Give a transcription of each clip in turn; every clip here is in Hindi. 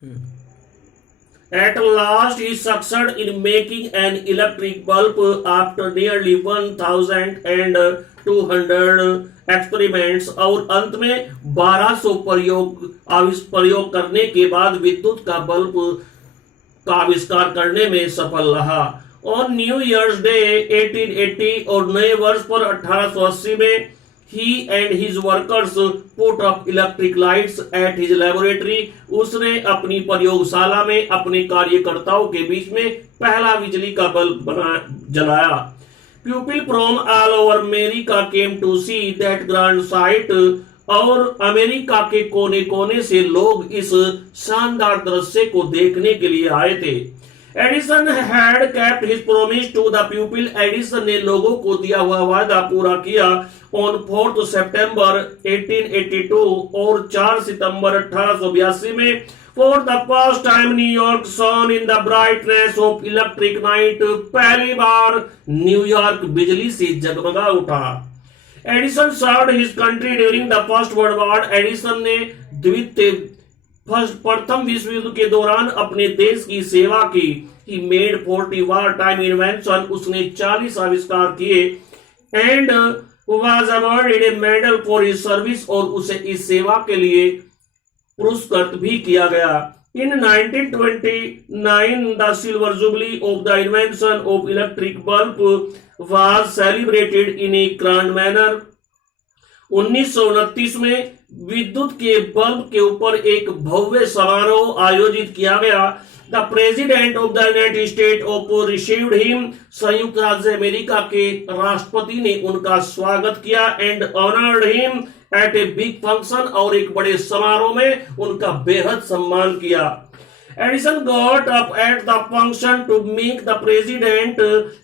At last, he succeeded in making an electric bulb after nearly 1,200 experiments और अंत में 1200 प्रयोग करने के बाद विद्युत का बल्ब का आविष्कार करने में सफल रहा। ऑन न्यू ईयर्स डे 1880 और नए वर्ष पर 1880 में he and his workers put up electric lights at his laboratory। उसने अपनी प्रयोगशाला में अपने कार्यकर्ताओं के बीच में पहला बिजली का बल्ब जलाया। People from all over America came to see that grand sight। और अमेरिका के कोने कोने से लोग इस शानदार दृश्य को देखने के लिए आए थे। Edison had kept his promise to the people. Edison ने लोगों को दिया हुआ वादा पूरा किया। ऑन 4 सितंबर 1882 और 4 सितंबर 1882 में for the first time New York shown in the brightness of electric night. पहली बार न्यूयॉर्क बिजली से जगमगा उठा। Edison served his country during the first world war. Edison ने प्रथम विश्व युद्ध के दौरान अपने देश की सेवा की। He made 40 war time invention. उसने 40 आविष्कार किए। And was awarded A medal for his service. और उसे इस सेवा के लिए पुरस्कृत भी किया गया। इन 1929 the silver jubilee of the invention of electric bulb was celebrated in A grand manner. 1929 में विद्युत के बल्ब के ऊपर एक भव्य समारोह आयोजित किया गया। The president of the United State of received him. संयुक्त राज्य अमेरिका के राष्ट्रपति ने उनका स्वागत किया। And honoured him at a big function. और एक बड़े समारोह में उनका बेहद सम्मान किया। Edison got up at the function to make the president.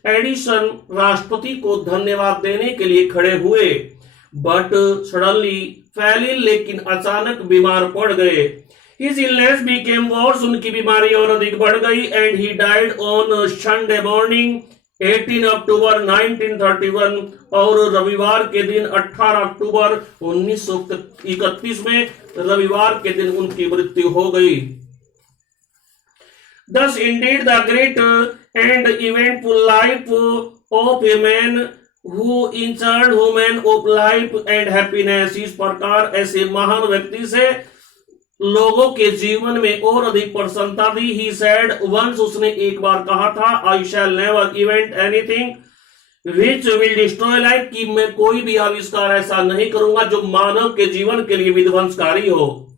Edison राष्ट्रपति को धन्यवाद देने के लिए खड़े हुए। But suddenly fell ill. लेकिन अचानक बीमार पड़ गए। His illness became worse। उनकी बीमारी और अधिक बढ़ गई। And he died on Sunday morning 18 अक्टूबर 1931। और रविवार के दिन 18 अक्टूबर 1931 में रविवार के दिन उनकी मृत्यु हो गई। Thus indeed the great and eventful life of a man who ensured women of life and happiness। इस प्रकार ऐसे महान व्यक्ति से लोगों के जीवन में और अधिक प्रसन्नता दी। He said once. उसने एक बार कहा था I shall never invent anything which will destroy life. कि मैं कोई भी आविष्कार ऐसा नहीं करूंगा जो मानव के जीवन के लिए विध्वंसकारी हो।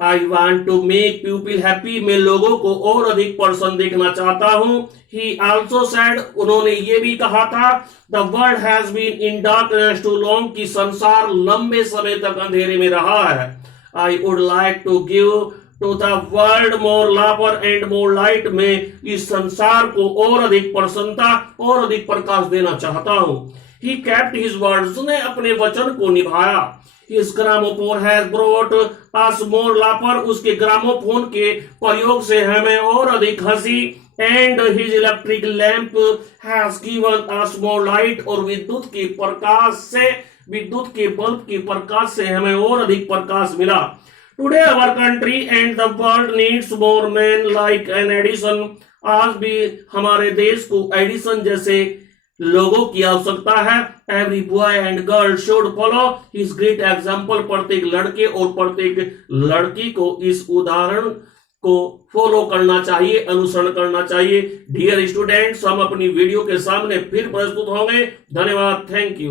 I want to make people happy. मैं लोगों को और अधिक प्रसन्न देखना चाहता हूं। He also said. उन्होंने ये भी कहा था the world has been in darkness too long. कि संसार लंबे समय तक अंधेरे में रहा है। I would like to give to the world more love and more light. में इस संसार को और अधिक प्रसन्नता और अधिक प्रकाश देना चाहता हूं। He kept his word. उसने अपने वचन को निभाया। His gramophone has brought us more laughter। उसके ग्रामोफोन के प्रयोग से हमें और अधिक हंसी। And his electric lamp has given us more light। और विद्युत के बल्ब के प्रकाश से हमें और अधिक प्रकाश मिला। Today our country and the world needs more men like an Edison। आज भी हमारे देश को एडिसन जैसे लोगों की आवश्यकता है। Every boy and girl should follow his great example. प्रत्येक लड़के और प्रत्येक लड़की को इस उदाहरण को फॉलो करना चाहिए, अनुसरण करना चाहिए। डियर स्टूडेंट्स, हम अपनी वीडियो के सामने फिर प्रस्तुत होंगे। धन्यवाद। Thank you.